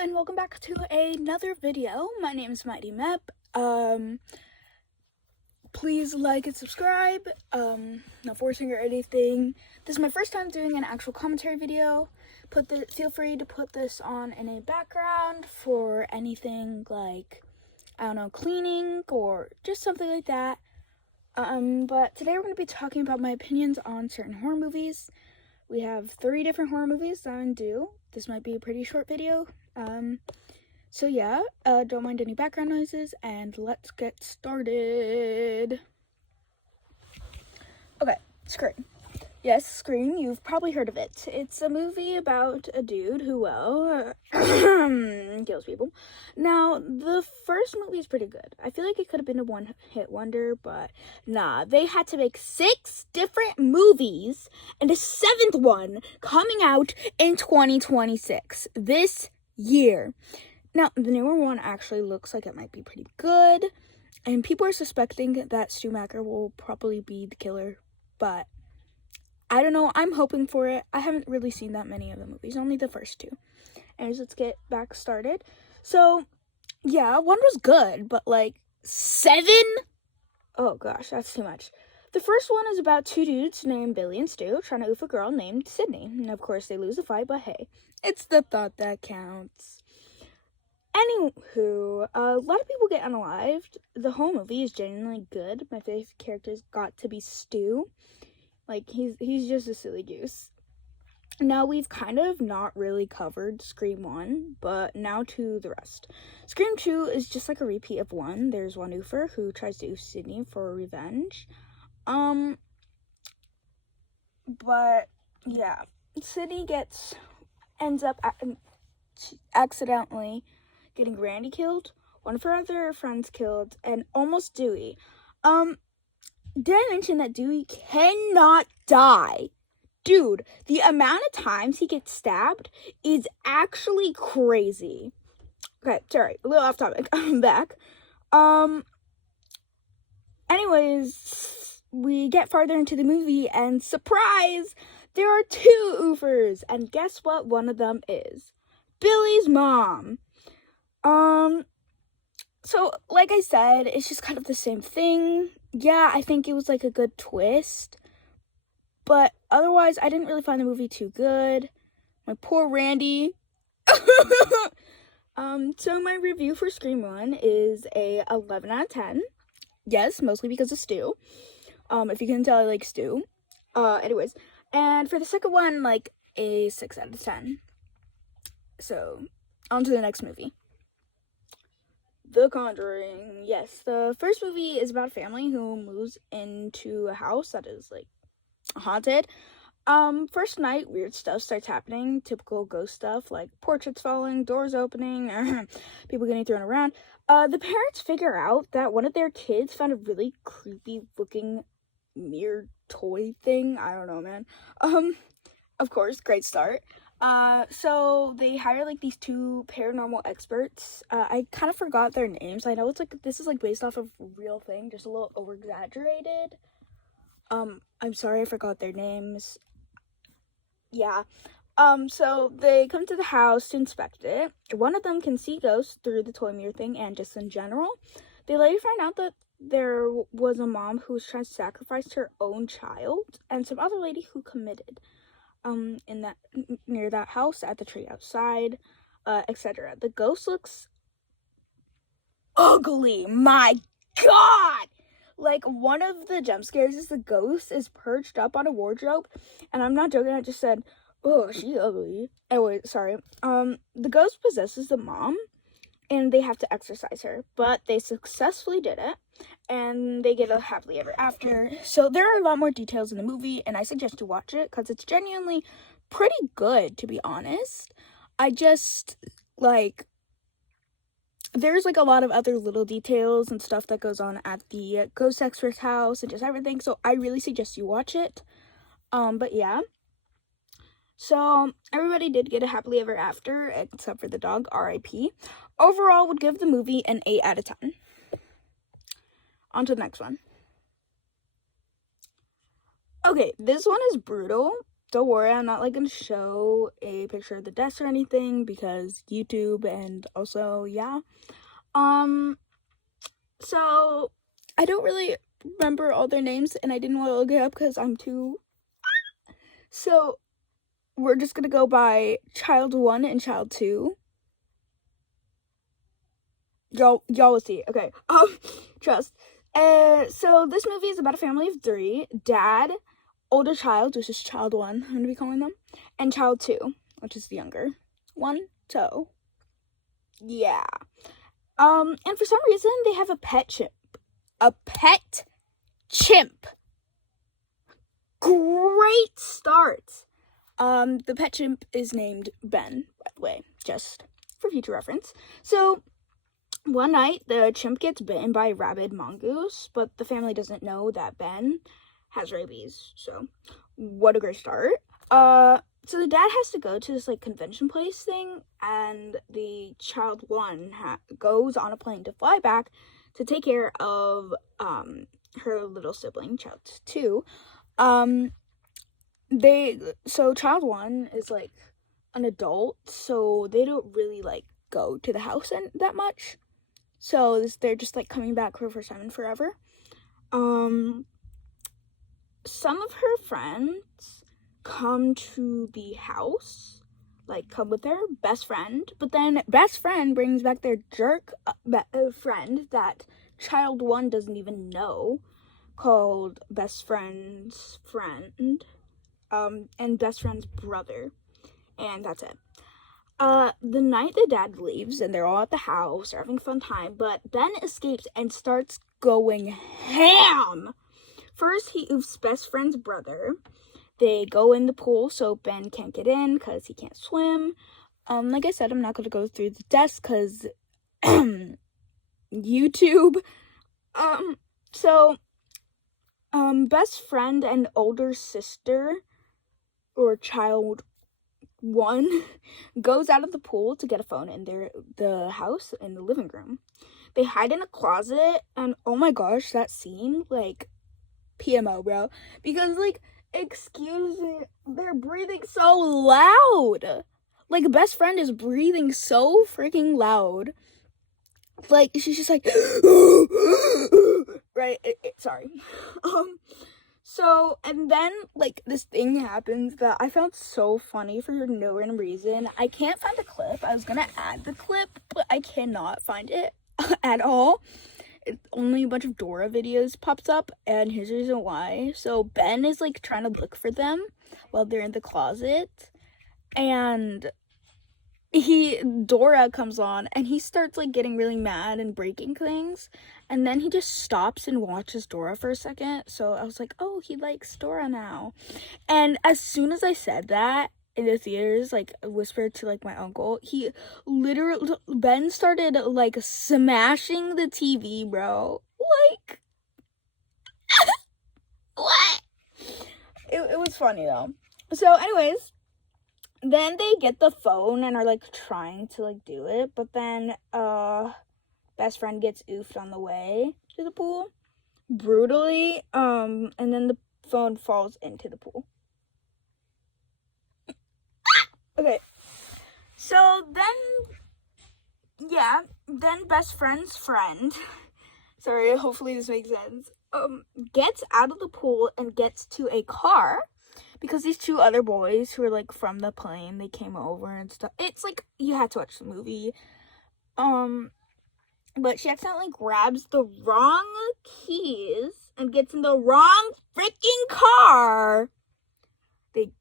and welcome back to another video. My name is Mighty Mep. Please like and subscribe. Not forcing or anything. This is my first time doing an actual commentary video. Feel free to put this on in a background for anything like, I don't know, cleaning or just something like that. But today we're going to be talking about my opinions on certain horror movies. We have 3 different horror movies that I'm going to do. This might be a pretty short video. So yeah, don't mind any background noises, and let's get started. Okay, Scream. Yes, Scream, you've probably heard of it. It's a movie about a dude who, kills people. Now, the first movie is pretty good. I feel like it could have been a one-hit wonder, but nah. They had to make 6 different movies, and a 7th one coming out in 2026, this year. Now, the newer one actually looks like it might be pretty good, and people are suspecting that Stu Macher will probably be the killer, but I don't know. I'm hoping for it. I haven't really seen that many of the movies, only the first 2. Anyways, let's get back started. So, yeah, 1 was good, but like 7? Oh gosh, that's too much. The first one is about 2 dudes named Billy and Stu trying to oof a girl named Sydney. And of course, they lose the fight, but hey, it's the thought that counts. Anywho, a lot of people get unalived. The whole movie is genuinely good. My favorite character's got to be Stu. Like, he's just a silly goose. Now, we've kind of not really covered Scream 1, but now to the rest. Scream 2 is just like a repeat of 1. There's one oofer who tries to oof Sydney for revenge. But, yeah. Sydney ends up accidentally getting Randy killed, one of her other friends killed, and almost Dewey. Did I mention that Dewey cannot die? Dude, the amount of times he gets stabbed is actually crazy. Okay, sorry, a little off topic. I'm back. Anyways, we get farther into the movie, and surprise! There are 2 oofers, and guess what one of them is? Billy's mom. So, like I said, it's just kind of the same thing. Yeah, I think it was like a good twist. But otherwise, I didn't really find the movie too good. My poor Randy. So my review for Scream 1 is a 11 out of 10. Yes, mostly because of Stu. If you can tell, I like Stu. Anyways. And for the second one, like a 6 out of 10. So, on to the next movie. The Conjuring. Yes, the first movie is about a family who moves into a house that is, like, haunted. First night, weird stuff starts happening. Typical ghost stuff, like portraits falling, doors opening, people getting thrown around. The parents figure out that one of their kids found a really creepy-looking mirror toy thing. I don't know, man. Of course, great start. So they hire like these 2 paranormal experts. I kind of forgot their names. I know this is like based off of a real thing, just a little over exaggerated. I'm sorry I forgot their names. Yeah. So they come to the house to inspect it. One of them can see ghosts through the toy mirror thing and just in general. They later find out that there was a mom who was trying to sacrifice her own child and some other lady who committed. Near that house, at the tree outside, etc. The ghost looks ugly. My God! Like, one of the jump scares is the ghost is perched up on a wardrobe, and I'm not joking. I just said, "Oh, she ugly." Anyway, sorry. The ghost possesses the mom, and they have to exorcise her, but they successfully did it, and they get a happily ever after. So there are a lot more details in the movie, and I suggest you watch it because it's genuinely pretty good, to be honest. I just, like, there's like a lot of other little details and stuff that goes on at the ghost expert's house and just everything, so I really suggest you watch it. But yeah. So, everybody did get a happily ever after, except for the dog, R.I.P. Overall, would give the movie an 8 out of 10. On to the next one. Okay, this one is brutal. don't worry, I'm not like gonna show a picture of the desk or anything because YouTube, and also yeah. So I don't really remember all their names, and I didn't want to look it up because I'm too. So we're just gonna go by Child 1 and Child 2. Y'all will see. Okay. Trust. So this movie is about a family of 3: dad, older child, which is Child 1, I'm gonna be calling them, and Child 2, which is the younger one. So yeah. And for some reason they have a pet chimp. A pet chimp. Great start. The pet chimp is named Ben, by the way, just for future reference. So one night, the chimp gets bitten by a rabid mongoose, but the family doesn't know that Ben has rabies. So, what a great start. So the dad has to go to this like convention place thing, and the Child 1 goes on a plane to fly back to take care of her little sibling, Child 2. So Child 1 is like an adult, so they don't really like go to the house that much. So they're just like coming back for the first time in forever. Some of her friends come to the house, like come with their best friend, but then best friend brings back their jerk friend that Child 1 doesn't even know, called best friend's friend, and best friend's brother, and that's it. The night the dad leaves and they're all at the house, they're having a fun time, but Ben escapes and starts going ham. First, he oofs best friend's brother. They go in the pool, so Ben can't get in because he can't swim. Like I said, I'm not going to go through the desk because YouTube. Best friend and older sister, or Child 1, goes out of the pool to get a phone in the house in the living room. They hide in a closet, and oh my gosh, that scene, like, PMO, bro. Because, like, excuse me, they're breathing so loud. Like, best friend is breathing so freaking loud. Like, she's just like, right? Sorry. So, and then, like, this thing happens that I found so funny for no random reason. I can't find the clip. I was gonna add the clip, but I cannot find it at all. Only a bunch of Dora videos pops up, and here's the reason why. So, Ben is, like, trying to look for them while they're in the closet, and Dora comes on, and he starts, like, getting really mad and breaking things, and then he just stops and watches Dora for a second. So I was like, oh, he likes Dora now. And as soon as I said that in the theaters, like, whispered to, like, my uncle, he literally, Ben started, like, smashing the TV, bro. Like, what? It was funny, though. So, anyways, then they get the phone and are, like, trying to, like, do it, but then, best friend gets oofed on the way to the pool, brutally, and then the phone falls into the pool. Okay, so then best friend's friend, sorry, hopefully this makes sense, gets out of the pool and gets to a car, because these 2 other boys who are, like, from the plane, they came over and stuff. It's, like, you had to watch the movie. But she accidentally grabs the wrong keys and gets in the wrong freaking car.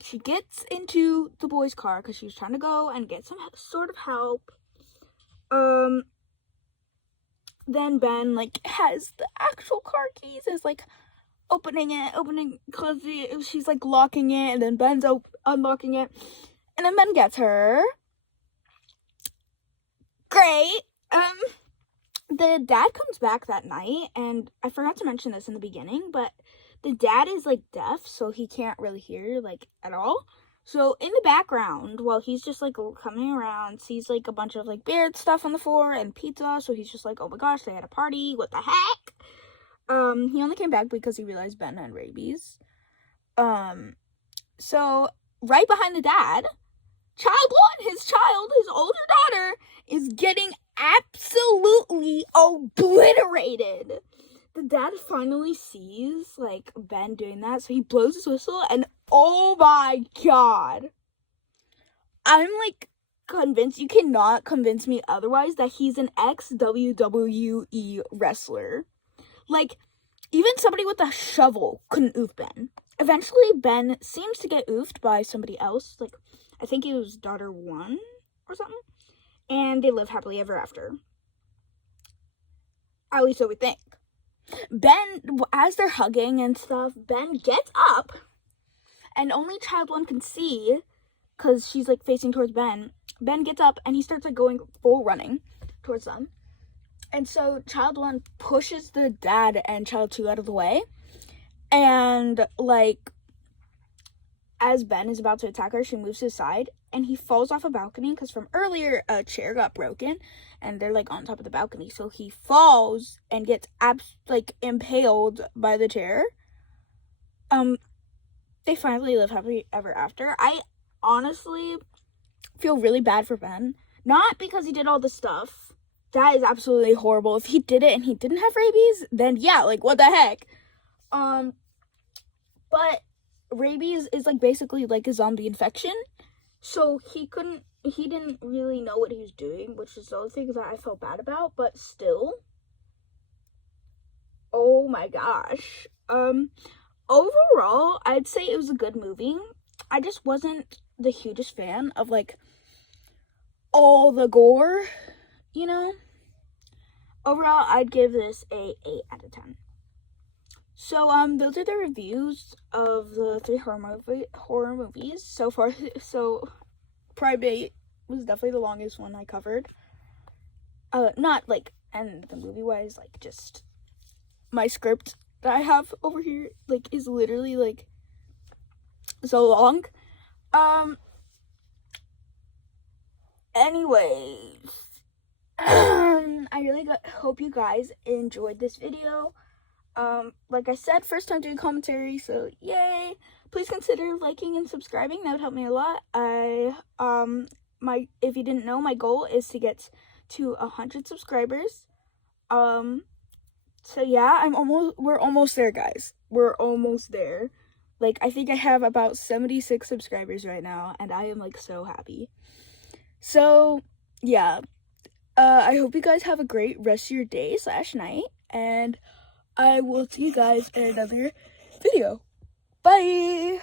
She gets into the boy's car because she was trying to go and get some sort of help. Then Ben, like, has the actual car keys and is, like, opening, closing. She's, like, locking it, and then Ben's unlocking it. And then Ben gets her. Great. The dad comes back that night, and I forgot to mention this in the beginning, but the dad is, like, deaf, so he can't really hear, like, at all. So in the background, while he's just, like, coming around, sees, like, a bunch of, like, beard stuff on the floor and pizza, so he's just like, oh my gosh, they had a party, what the heck? He only came back because he realized Ben had rabies. So right behind the dad, his older daughter, is getting absolutely obliterated. The dad finally sees like Ben doing that, so he blows his whistle, and oh my god, I'm like convinced, you cannot convince me otherwise, that he's an ex-WWE wrestler. Like, even somebody with a shovel couldn't oof Ben. Eventually, Ben seems to get oofed by somebody else. Like, I think it was daughter 1 or something. And they live happily ever after. At least so we think. Ben, as they're hugging and stuff, Ben gets up, and only child 1 can see, because she's like facing towards Ben. Ben gets up and he starts like going full running towards them. And so child 1 pushes the dad and child 2 out of the way. And like, as Ben is about to attack her, she moves to his side, and he falls off a balcony, because from earlier a chair got broken and they're like on top of the balcony. So he falls and gets impaled by the chair. They finally live happily ever after. I honestly feel really bad for Ben. Not because he did all the stuff. That is absolutely horrible. If he did it and he didn't have rabies, then yeah, like what the heck. But rabies is like basically like a zombie infection. So he didn't really know what he was doing, which is the only thing that I felt bad about, but still. Oh my gosh. Overall, I'd say it was a good movie. I just wasn't the hugest fan of like all the gore, you know? Overall, I'd give this a 8 out of 10. So, those are the reviews of the 3 horror movies so far. So, Primate was definitely the longest one I covered. Not like, and the movie-wise, like, just my script that I have over here, like, is literally, like, so long. Anyways, I really hope you guys enjoyed this video. Like I said, first time doing commentary, so yay. Please consider liking and subscribing. That would help me a lot. If you didn't know, my goal is to get to 100 subscribers. So yeah, we're almost there, guys. We're almost there. Like, I think I have about 76 subscribers right now, and I am like so happy. So yeah, I hope you guys have a great rest of your day / night, and I will see you guys in another video. Bye!